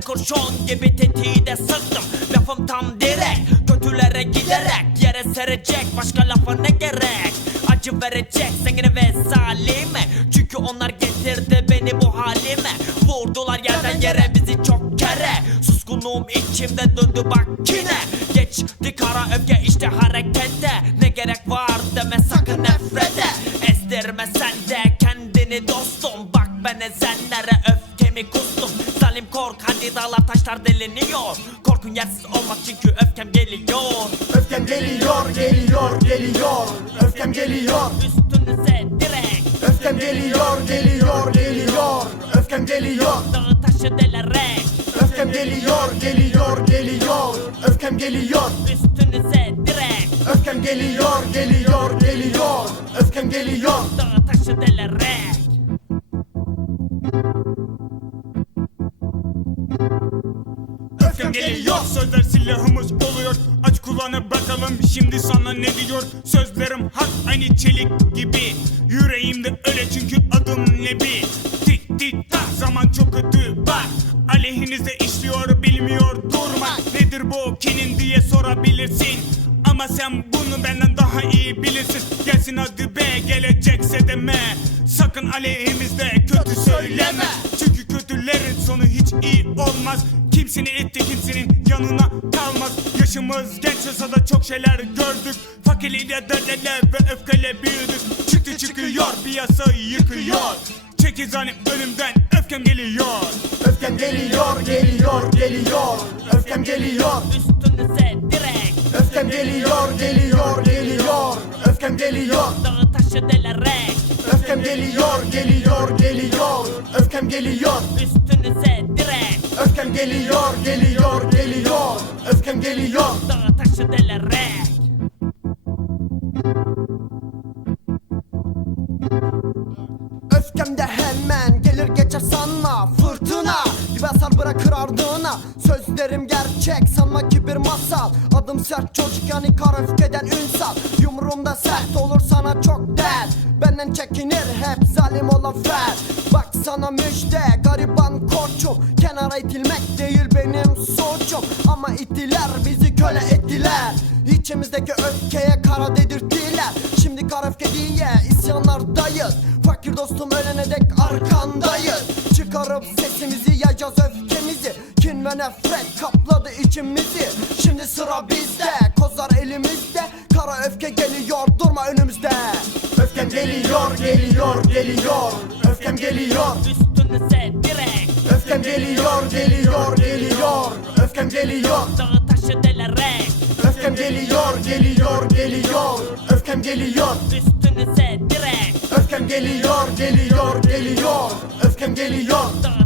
kurşun gibi tetiği sıktım. Lafım tam direkt kötülere giderek Yere serecek. Başka lafa ne gerek? Acı verecek zengine ve zalime. Çünkü onlar getirdi beni bu halime. Vurdular yerden yere bizi çok kere. Suskunluğum içimde döndü bak yine. Geçti kara öfke işte harekete. Ne gerek var deme sakın nefrete. Ezdirme sen de kendini dostum. Bak ben ezenlere öfkemi kustum Hadi dağlar taşlar deliniyor Korkun yersiz olmak çünkü öfkem geliyor Öfkem geliyor, geliyor, geliyor. Öfkem geliyor, Üstünüze direkt öfkem geliyor, geliyor, geliyor. Öfkem geliyor, Dağı taşı delerek öfkem geliyor, geliyor, geliyor. Öfkem geliyor, Üstünüze direkt öfkem geliyor, geliyor, geliyor. Öfkem geliyor. Dağı taşı Geliyor sözler silahımız oluyor Aç kulağını bakalım şimdi sana ne diyor? Sözlerim hak aynı çelik gibi. Yüreğimde öyle çünkü adım Nebi. Tik tik tak zaman çok kötü. Bak Aleyhinizde işliyor bilmiyor. Durmak Nedir bu kinin diye sorabilirsin. Ama sen bunu benden daha iyi bilirsin. Gelsin hadi be gelecekse deme. Sakın aleyhimizde kötü söyleme. Çünkü kötülerin sonu hiç iyi olmaz Kimsini etti kimsenin yanına kalmaz. Yaşımız genç olsa da çok şeyler gördük. Fakirliğe derlele ve öfkeyle büyüdük. Çıktı çıkıyor piyasayı yıkıyor. Çekil zalim önümden öfkem geliyor. Öfkem geliyor, geliyor, geliyor. Öfkem geliyor, Üstünüze direkt. Öfkem geliyor, geliyor, geliyor. Öfkem geliyor, Dağı taşı delerek. Öfkem geliyor, geliyor, geliyor. Öfkem geliyor, Üstünüze direkt öfkem geliyor, geliyor, geliyor. Öfkem geliyor. Dağı taşı delerek. Öfkemde hemen gelir geçer sanma. Fırtına bir basar bırakır ardına. Sözlerim gerçek sanma ki bir masal. Adım sert çocuk yani kar öfkeden ünsal. Yumruğumda sert olur sana çok dert Benden çekinir hep zalim olan fer Bak sana müjde gariban koçum Kenara itilmek değil benim suçum. Ama ittiler bizi köle ettiler. İçimizdeki öfkeye kara dedirttiler. Şimdi kar öfke diye isyanlardayız. Fakir dostum ölene dek arkandayız. Çıkarıp sesimizi yayacağız öfkemizi. Kin ve nefret kapladı içimizi. Şimdi sıra bizde Kozlar elimizde. Kara öfke geliyor durma önümüzde. Öfkem geliyor, geliyor, geliyor. Öfkem geliyor, Üstünüze direkt. Öfkem geliyor, geliyor, geliyor. Öfkem geliyor, Dağı taşı delerek. Öfkem geliyor, geliyor, geliyor. Öfkem geliyor, Üstünüze direkt. Öfkem geliyor, geliyor, geliyor. Öfkem geliyor, Dağı